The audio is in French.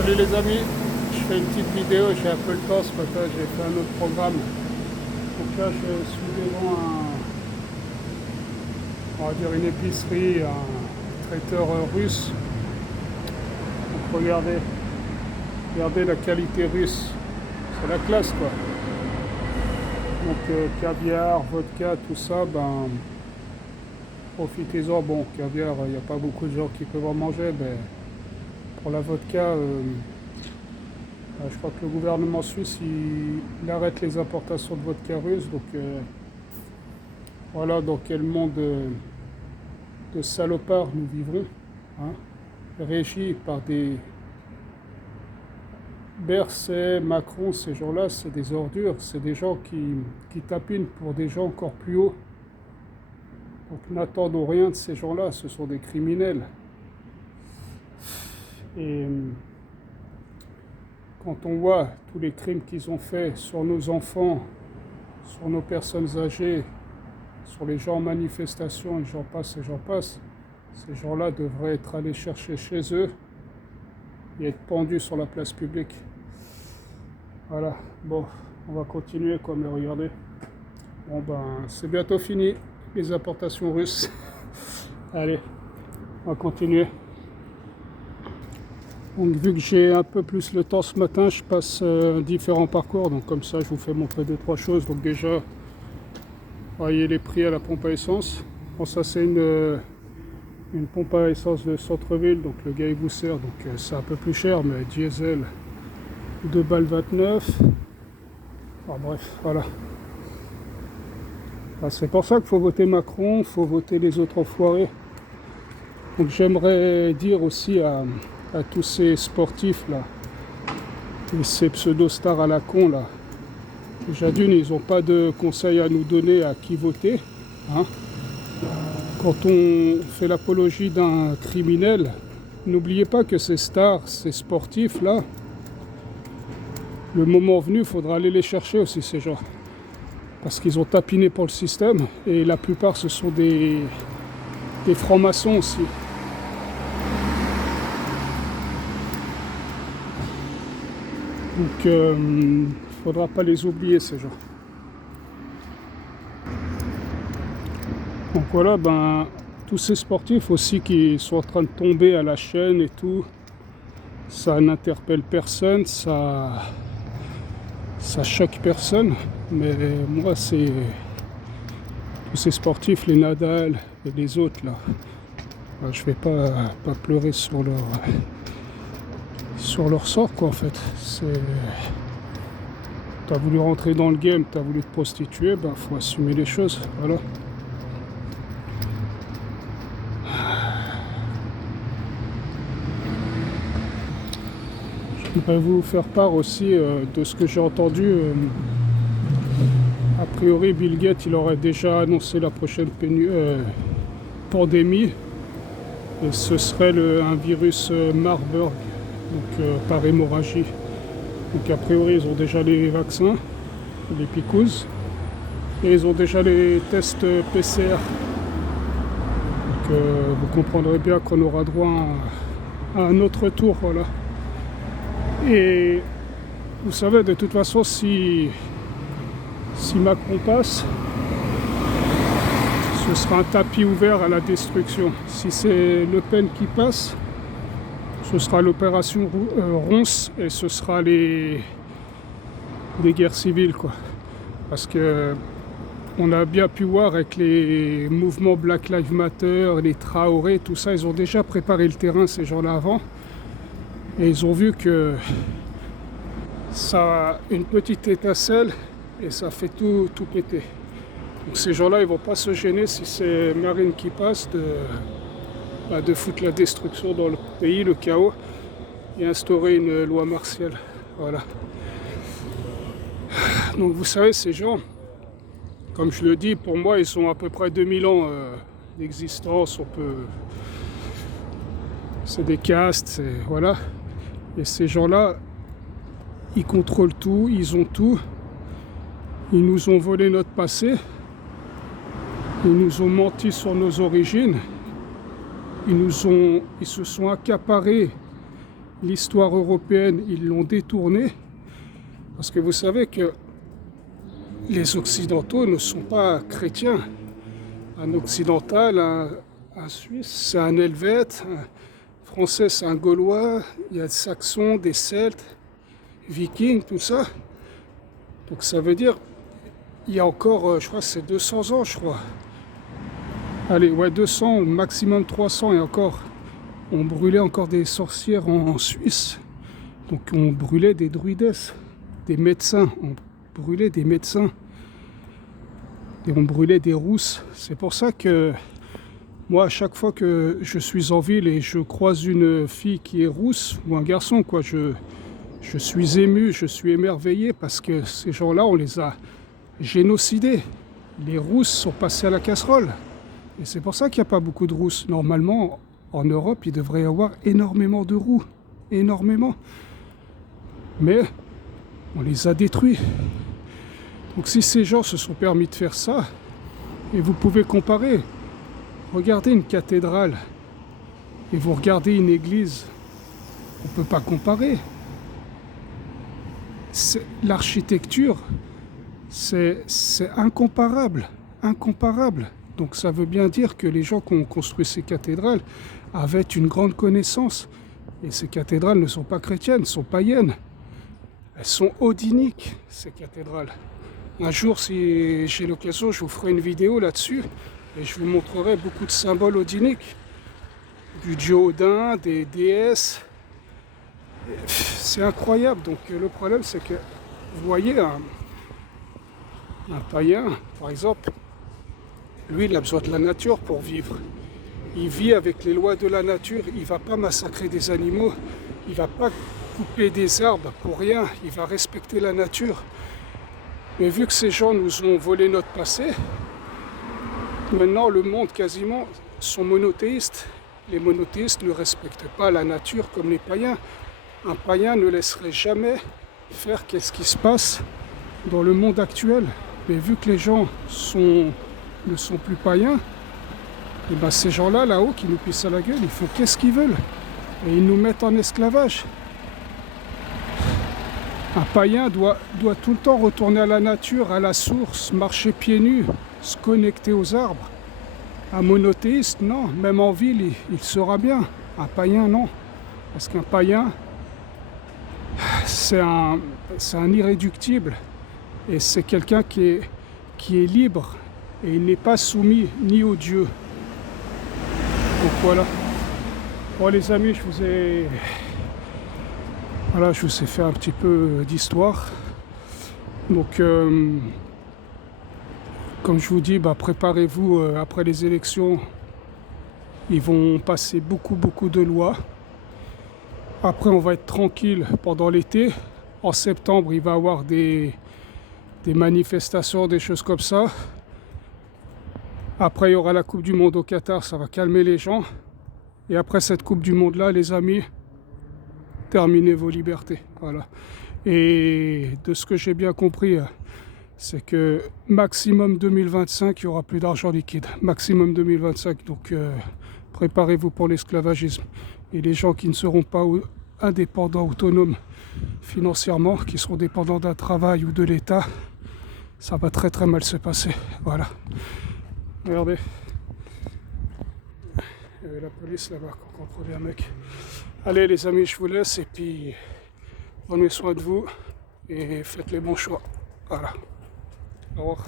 Salut les amis, je fais une petite vidéo, j'ai un peu le temps ce matin, j'ai fait un autre programme. Donc là je suis devant on va dire une épicerie, un traiteur russe. Donc regardez la qualité russe, c'est la classe quoi. Donc caviar, vodka, tout ça, ben profitez-en. Bon, caviar, il n'y a pas beaucoup de gens qui peuvent en manger, mais pour la vodka, je crois que le gouvernement suisse il arrête les importations de vodka russe. Donc voilà dans quel monde de salopards nous vivons, hein, régi par des Berset, Macron, ces gens-là, c'est des ordures, c'est des gens qui tapinent pour des gens encore plus hauts. Donc n'attendons rien de ces gens-là, ce sont des criminels. Et quand on voit tous les crimes qu'ils ont faits sur nos enfants, sur nos personnes âgées, sur les gens en manifestation, et j'en passe, ces gens-là devraient être allés chercher chez eux et être pendus sur la place publique. Voilà, bon, on va continuer comme regardez. Bon ben, c'est bientôt fini, les importations russes. Allez, on va continuer. Donc vu que j'ai un peu plus le temps ce matin, je passe différents parcours. Donc comme ça, je vous fais montrer 2-3 choses. Donc déjà, voyez les prix à la pompe à essence. Bon, ça c'est une pompe à essence de centre-ville. Donc le gars il vous sert. Donc c'est un peu plus cher, mais diesel 2 balles 29. Enfin, bref, voilà. C'est pour ça qu'il faut voter Macron, il faut voter les autres enfoirés. Donc j'aimerais dire aussi à tous ces sportifs là, et ces pseudo-stars à la con là, déjà d'une, ils n'ont pas de conseils à nous donner à qui voter, hein. Quand on fait l'apologie d'un criminel, n'oubliez pas que ces stars, ces sportifs là, le moment venu, il faudra aller les chercher aussi ces gens. Parce qu'ils ont tapiné pour le système, et la plupart ce sont des francs-maçons aussi. Donc il ne faudra pas les oublier ces gens. Donc voilà, ben tous ces sportifs aussi qui sont en train de tomber à la chaîne et tout, ça n'interpelle personne, ça choque personne, mais moi c'est tous ces sportifs, les Nadal et les autres là, je vais pas pleurer sur leur sort quoi en fait. T'as voulu rentrer dans le game, t'as voulu te prostituer, ben faut assumer les choses, voilà. Je voudrais vous faire part aussi de ce que j'ai entendu. A priori, Bill Gates, il aurait déjà annoncé la prochaine pandémie. Et ce serait un virus Marburg, donc par hémorragie. Donc a priori, ils ont déjà les vaccins, les picouses, et ils ont déjà les tests PCR. Donc vous comprendrez bien qu'on aura droit à un autre tour, voilà. Et vous savez, de toute façon, si Macron passe, ce sera un tapis ouvert à la destruction. Si c'est Le Pen qui passe, ce sera l'opération Ronce et ce sera des guerres civiles, quoi. Parce que on a bien pu voir avec les mouvements Black Lives Matter, les Traoré, tout ça, ils ont déjà préparé le terrain, ces gens-là, avant. Et ils ont vu que ça a une petite étincelle et ça fait tout péter. Donc ces gens-là, ils vont pas se gêner si c'est Marine qui passe de foutre la destruction dans le pays, le chaos, et instaurer une loi martiale. Voilà. Donc vous savez, ces gens, comme je le dis, pour moi, ils ont à peu près 2000 ans d'existence. C'est des castes, voilà. Et ces gens-là, ils contrôlent tout, ils ont tout. Ils nous ont volé notre passé. Ils nous ont menti sur nos origines. Ils se sont accaparés l'histoire européenne, ils l'ont détournée. Parce que vous savez que les Occidentaux ne sont pas chrétiens. Un Occidental, un Suisse, c'est un Helvète, un Français, c'est un Gaulois, il y a des Saxons, des Celtes, Vikings, tout ça. Donc ça veut dire, il y a encore, je crois que c'est 200 ans, je crois. Allez, ouais, 200, au maximum 300, et encore, on brûlait encore des sorcières en Suisse. Donc on brûlait des druidesses, des médecins, on brûlait des médecins. Et on brûlait des rousses. C'est pour ça que moi, à chaque fois que je suis en ville et je croise une fille qui est rousse, ou un garçon, quoi, je suis ému, je suis émerveillé, parce que ces gens-là, on les a génocidés. Les rousses sont passées à la casserole. Et c'est pour ça qu'il n'y a pas beaucoup de rousses. Normalement, en Europe, il devrait y avoir énormément de roux. Énormément. Mais on les a détruits. Donc si ces gens se sont permis de faire ça, et vous pouvez comparer, regardez une cathédrale et vous regardez une église, on ne peut pas comparer. L'architecture, c'est incomparable, incomparable. Donc ça veut bien dire que les gens qui ont construit ces cathédrales avaient une grande connaissance. Et ces cathédrales ne sont pas chrétiennes, sont païennes. Elles sont odiniques, ces cathédrales. Un jour, si j'ai l'occasion, je vous ferai une vidéo là-dessus et je vous montrerai beaucoup de symboles odiniques. Du dieu Odin, des déesses. C'est incroyable. Donc le problème, c'est que, vous voyez, un païen, par exemple, lui, il a besoin de la nature pour vivre. Il vit avec les lois de la nature. Il ne va pas massacrer des animaux. Il ne va pas couper des arbres pour rien. Il va respecter la nature. Mais vu que ces gens nous ont volé notre passé, maintenant le monde quasiment sont monothéistes. Les monothéistes ne respectent pas la nature comme les païens. Un païen ne laisserait jamais faire qu'est-ce qui se passe dans le monde actuel. Mais vu que les gens ne sont plus païens, et ben ces gens-là, là-haut, qui nous pissent à la gueule, ils font qu'est-ce qu'ils veulent. Et ils nous mettent en esclavage. Un païen doit tout le temps retourner à la nature, à la source, marcher pieds nus, se connecter aux arbres. Un monothéiste, non. Même en ville, il sera bien. Un païen, non. Parce qu'un païen, c'est un irréductible. Et c'est quelqu'un qui est libre. Et il n'est pas soumis ni aux dieux. Donc voilà. Bon les amis, je vous ai fait un petit peu d'histoire. Donc comme je vous dis, préparez-vous, après les élections, ils vont passer beaucoup de lois. Après on va être tranquille pendant l'été. En septembre, il va y avoir des manifestations, des choses comme ça. Après, il y aura la Coupe du Monde au Qatar, ça va calmer les gens. Et après cette Coupe du Monde-là, les amis, terminez vos libertés. Voilà. Et de ce que j'ai bien compris, c'est que maximum 2025, il n'y aura plus d'argent liquide. Maximum 2025. Donc, préparez-vous pour l'esclavagisme. Et les gens qui ne seront pas indépendants, autonomes financièrement, qui seront dépendants d'un travail ou de l'État, ça va très mal se passer. Voilà. Regardez. Il y avait la police là-bas qui contrôlait un mec. Allez les amis, je vous laisse et puis prenez soin de vous et faites les bons choix. Voilà. Au revoir.